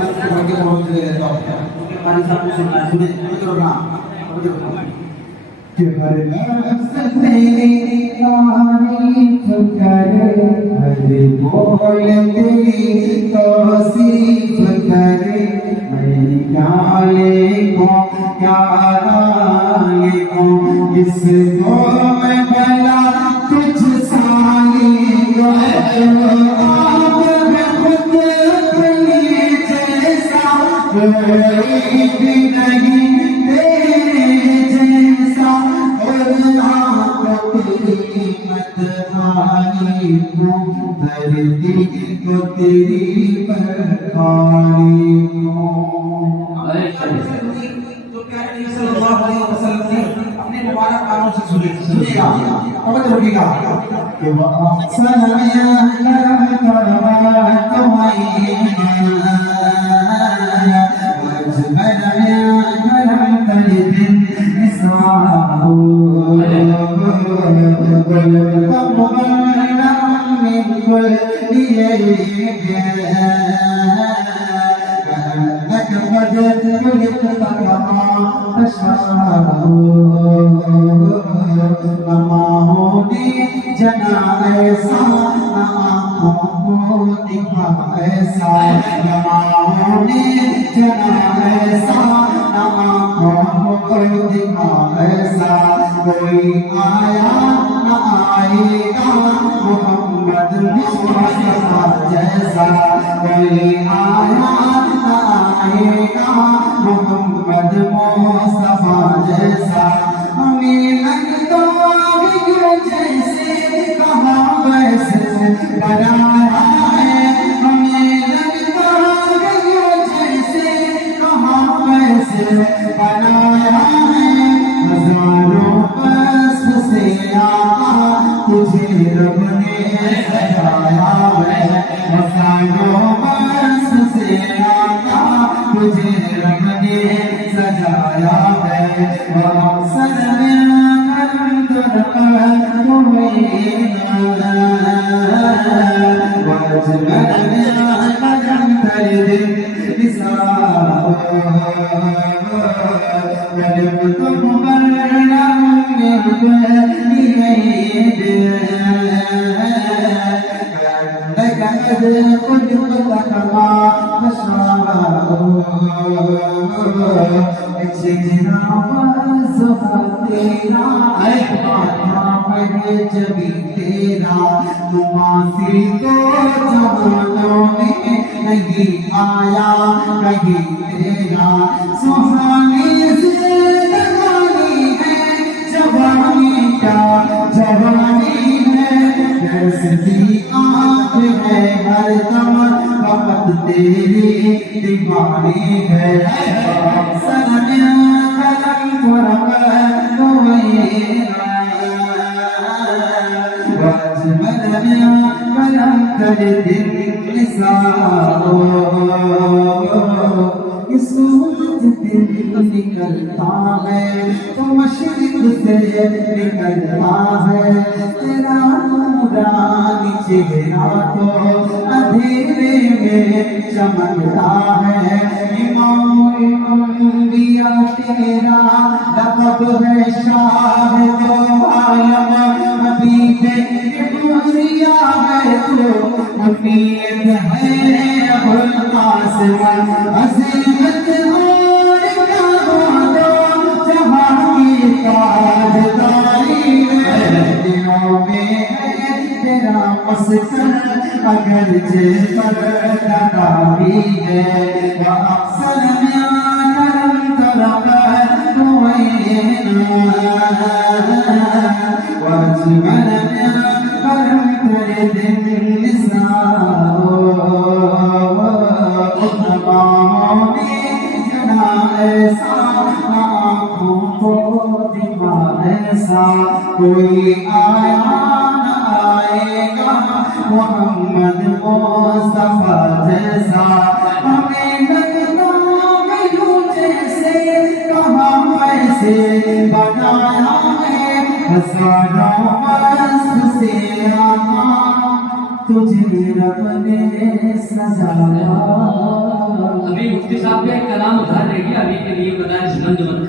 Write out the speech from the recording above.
bagi orang itu dia tahu. Mungkin pada saat musim sudah betul nak, betul. Kerana setelah tarik करे हर बोल तेरी तौसीफ करे मैं क्या लिखूं क्या लिखूं इसको मैं भला तुझ सा लिखूं आप में खुद अपने जैसा कोई भी नहीं तेरे जैसा और धरती को तेरी बरखानी हो। तो प्यारे नबी सल्लल्लाहु अलैहि वसल्लम ने अपने मुबारक कानों से सुनेगा समझ रखिएगा कि वअहसन या करम जना ऐसा आँखों दिखा ऐसा नमाने जना ऐसा आँखों दिखा ऐसा कोई आया न आएगा मोहम्मद मुस्तफा जैसा कोई आया न आएगा मोहम्मद मुस्तफा जैसा हमें लगता जैसे कहा वैसे बनाया है हमें लगता जैसे कहा वैसे बनाया है हजारों बस से आका तुझे रब ने सजाया है हजारों बस से आका तुझे रब ने सजाया है वअहसन जबी तेरा तुमासी तो जमानों में नहीं आया कहीं तेरा सुहानी जिंदगानी है जवानी क्या जवानी है कैसी आँख है हर दम वक्त तेरी दीवानी है सनया कलम कलम कर दिल सूरज दिल निकलता है तो मशरिक से निकलता है तेरा नूरानी चेहरा तो अंधेरे में चमकता है इमाम-उल-अंबिया तेरा लक़ब है शाह दो आलम हबीब-ए-मुहरिया है तो उम्मीद है अबुल कासिम अज़ीमत और कमालो जहाँ की ताजदारी है दिलों में है तेरा मस्कन अगर पर दावी है वअहसन या करम तरक़ा वअजमल या करम कर दिल कोई आया न आएगा मोहम्मद मुस्तफा जैसा हमें लगता यूं जैसे कहा वैसे बनाया है हजारों मस्त से आका तुझे रब ने सजाया حساب سے کلام ادھر رہ گیا ابھی کے لیے مدارس بند مت